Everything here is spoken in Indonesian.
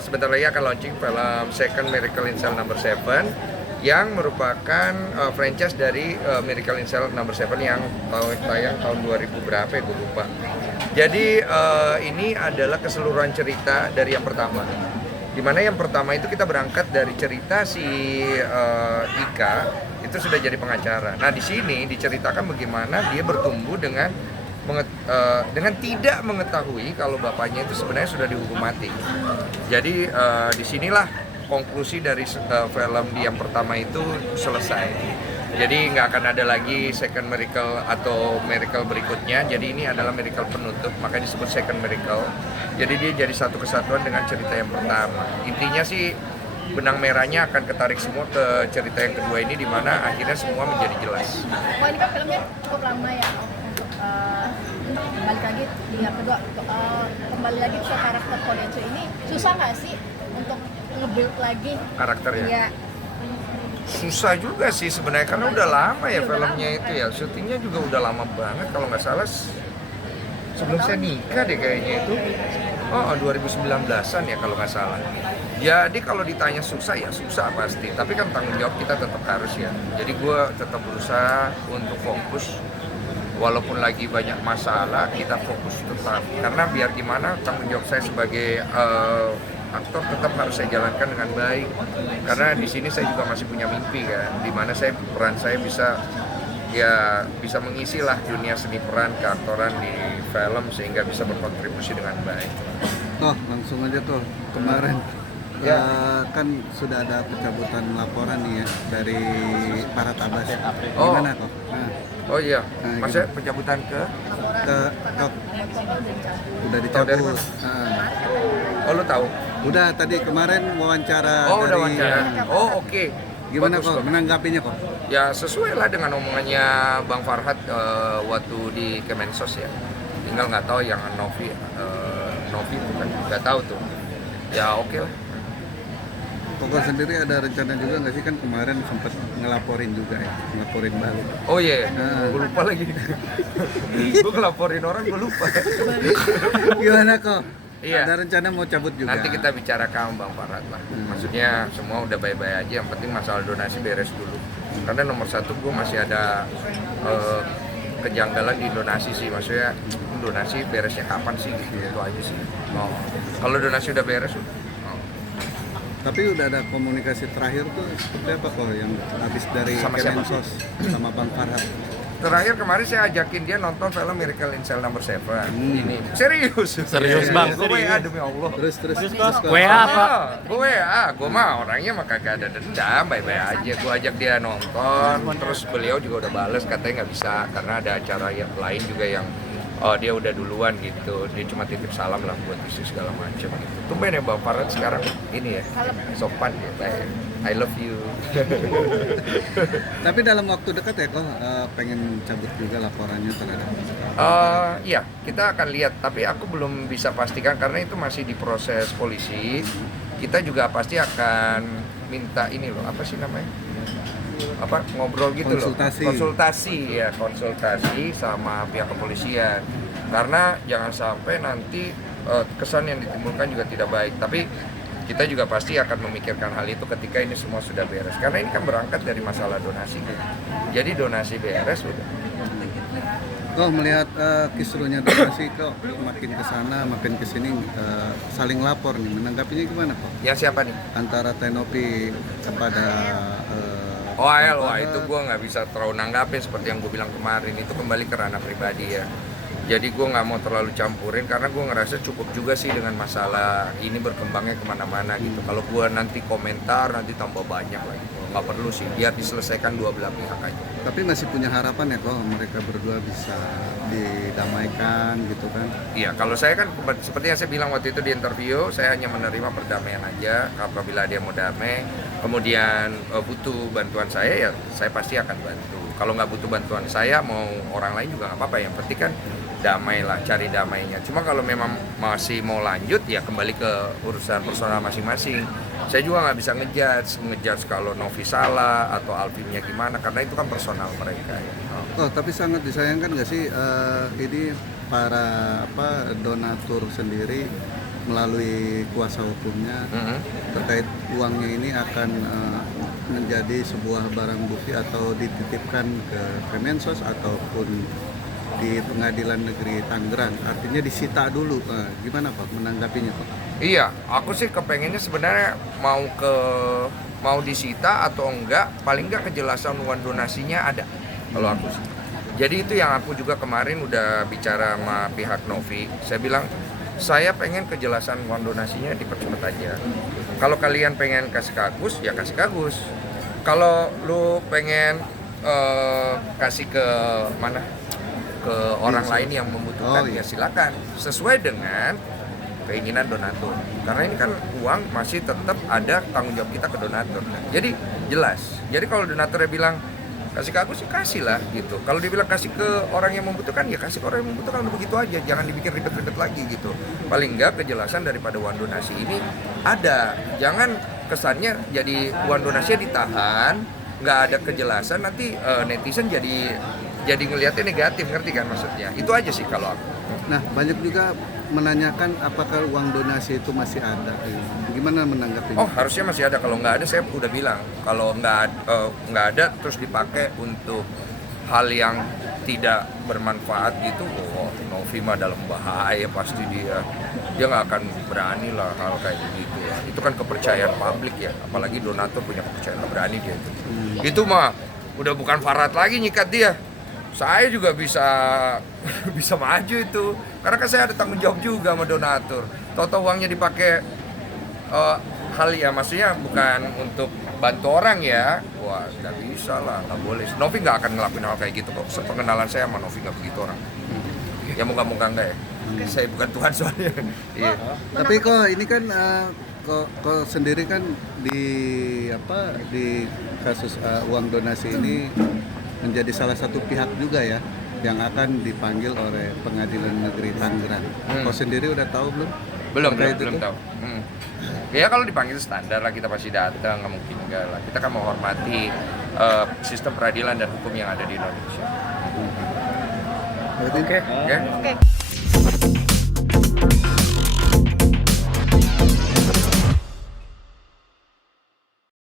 sebentar lagi akan launching film Second Miracle in Cell Number 7 yang merupakan franchise dari Miracle in Cell Number 7 yang tayang tahun 2000 berapa ya, gue lupa. Jadi ini adalah keseluruhan cerita dari yang pertama. Dimana yang pertama itu kita berangkat dari cerita si Ika itu sudah jadi pengacara. Nah di sini diceritakan bagaimana dia bertumbuh dengan tidak mengetahui kalau bapaknya itu sebenarnya sudah dihukum mati. Jadi disinilah konklusi dari film di yang pertama itu selesai. Jadi nggak akan ada lagi second miracle atau miracle berikutnya. Jadi ini adalah miracle penutup, makanya disebut second miracle. Jadi dia jadi satu kesatuan dengan cerita yang pertama. Intinya sih benang merahnya akan ketarik semua ke cerita yang kedua ini, di mana akhirnya semua menjadi jelas. Wah, ini kan filmnya cukup lama ya untuk balik lagi di yang kedua, kembali lagi ke karakter Koreacho ini susah nggak sih untuk nge-build lagi Karakternya? Ya. Susah juga sih sebenarnya karena udah lama ya filmnya itu ya, syutingnya juga udah lama banget kalau nggak salah sebelum saya nikah deh kayaknya itu. 2019-an ya kalau nggak salah. Jadi kalau ditanya susah ya susah pasti, tapi kan tanggung jawab kita tetap harus ya. Jadi gue tetap berusaha untuk fokus, walaupun lagi banyak masalah kita fokus tetap. Karena biar gimana tanggung jawab saya sebagai aktor tetap harus saya jalankan dengan baik. Karena di sini saya juga masih punya mimpi kan, di mana peran saya bisa mengisi lah dunia seni peran keaktoran di film sehingga bisa berkontribusi dengan baik. Langsung aja kemarin kan sudah ada pencabutan laporan nih ya dari para tabas. Gimana kok? Iya, maksudnya pencabutan ke udah dicabut. Lo tahu? Udah tadi kemarin wawancara. Udah wawancara. Oke. Gimana bagus, kok menanggapinya kok? Ya sesuai lah dengan omongannya Bang Farhad waktu di Kemensos ya. Tinggal nggak tahu yang Novi itu kan nggak tahu tuh. Ya oke lah. Koko sendiri ada rencana juga nggak sih, kan kemarin sempat ngelaporin juga ya, ngelaporin balik. Oh iya, gue lupa lagi. Gue ngelaporin orang, gue lupa. Gimana kok? Iya. Ada rencana mau cabut juga? Nanti kita bicarakan Bang Farhad lah. Maksudnya semua udah baik-baik aja, yang penting masalah donasi beres dulu. Karena nomor satu gue masih ada kejanggalan di donasi sih, maksudnya donasi beresnya kapan sih gitu, itu aja sih. Kalau donasi udah beres Tapi udah ada komunikasi terakhir tuh seperti apa kok yang habis dari Kemensos sama Bang Farhad? Terakhir kemarin saya ajakin dia nonton film Miracle in Cell Number 7. Ini serius Bang. Gue WA demi Allah. Terus WA apa? Gue WA, gue mah orangnya mah kagak ada dendam, baik-baik aja. Gue ajak dia nonton, terus beliau juga udah bales katanya nggak bisa karena ada acara yang lain juga yang dia udah duluan gitu. Dia cuma titip salam lah buat istri segala macam gitu. Tumben ya Bang Farhad sekarang ini ya sopan gitu. I love you. Tapi dalam waktu dekat ya kok pengen cabut juga laporannya terhadap? Iya, kita akan lihat. Tapi aku belum bisa pastikan karena itu masih diproses polisi. Kita juga pasti akan minta ini loh, apa sih namanya? Ngobrol gitu konsultasi sama pihak kepolisian karena jangan sampai nanti kesan yang ditimbulkan juga tidak baik, tapi kita juga pasti akan memikirkan hal itu ketika ini semua sudah beres karena ini kan berangkat dari masalah donasi jadi donasi beres udah. Kok melihat kisruhnya donasi kok makin kesana makin kesini saling lapor nih, menanggapinya gimana kok? Ya siapa nih? Antara Tenopi kepada wah itu gue nggak bisa terlalu nanggapin seperti yang gue bilang kemarin, itu kembali ke ranah pribadi ya. Jadi gue nggak mau terlalu campurin karena gue ngerasa cukup juga sih dengan masalah ini berkembangnya kemana-mana gitu. Kalau gue nanti komentar nanti tambah banyak lagi, nggak perlu sih, biar diselesaikan dua belah pihak aja. Tapi masih punya harapan ya kok mereka berdua bisa didamaikan gitu kan? Iya, kalau saya kan seperti yang saya bilang waktu itu di interview, saya hanya menerima perdamaian aja. Apabila dia mau damai, kemudian butuh bantuan saya ya saya pasti akan bantu. Kalau nggak butuh bantuan saya, mau orang lain juga nggak apa-apa. Yang penting kan damai lah, cari damainya. Cuma kalau memang masih mau lanjut ya kembali ke urusan personal masing-masing. Saya juga nggak bisa ngejudge kalau Novi salah atau Alvinnya gimana, karena itu kan personal mereka ya. Tapi sangat disayangkan nggak sih ini para donatur sendiri melalui kuasa hukumnya terkait uangnya ini akan menjadi sebuah barang bukti atau dititipkan ke Kemensos ataupun di Pengadilan Negeri Tangerang. Artinya disita dulu. Gimana Pak menanggapinya Pak? Iya, aku sih kepengennya sebenarnya mau disita atau enggak, paling enggak kejelasan uang donasinya ada. Kalau aku sih. Jadi itu yang aku juga kemarin udah bicara sama pihak Novi. Saya bilang, saya pengen kejelasan uang donasinya dipercepat aja. Kalau kalian pengen kasih ke Agus, ya kasih ke Agus. Kalau lu pengen kasih ke mana? Ke orang lain yang membutuhkan, ya silakan. Sesuai dengan keinginan donatur. Karena ini kan uang masih tetap ada tanggung jawab kita ke donatur. Jadi jelas. Jadi kalau donaturnya bilang kasih ke aku sih kasih lah gitu. Kalau dia bilang kasih ke orang yang membutuhkan, ya kasih ke orang yang membutuhkan, udah begitu aja. Jangan dibikin ribet-ribet lagi gitu. Paling enggak kejelasan daripada uang donasi ini ada. Jangan kesannya jadi uang donasinya ditahan, nggak ada kejelasan, nanti netizen jadi ngelihatnya negatif, ngerti kan maksudnya? Itu aja sih kalau aku. Nah, banyak juga menanyakan apakah uang donasi itu masih ada. Gimana menanggapinya? Oh, harusnya masih ada. Kalau nggak ada, saya udah bilang. Kalau nggak ada, terus dipakai untuk hal yang tidak bermanfaat gitu, Novi mah dalam bahaya pasti dia nggak akan berani lah hal kayak gitu. Itu kan kepercayaan publik ya, apalagi donatur punya kepercayaan, nggak berani dia itu. Itu mah udah bukan Farhad lagi nyikat dia. Saya juga bisa maju itu, karena kan saya ada tanggung jawab juga sama donatur. Toto uangnya dipakai hal ya, maksudnya bukan untuk bantu orang ya, wah nggak bisa lah, nggak boleh. Novi nggak akan ngelakuin hal kayak gitu kok. Sepengenalan saya sama Novi nggak begitu orang. Ya moga-moga enggak ya. Saya bukan Tuhan soalnya. Iya. Tapi kok ini kan kok sendiri kan di kasus uang donasi ini menjadi salah satu pihak juga ya yang akan dipanggil oleh Pengadilan Negeri Tangerang. Kau sendiri udah tahu belum? Belum tahu. Ya kalau dipanggil standar lah, kita pasti datang, nggak mungkin enggak lah. Kita kan menghormati sistem peradilan dan hukum yang ada di Indonesia. Oke. Oke.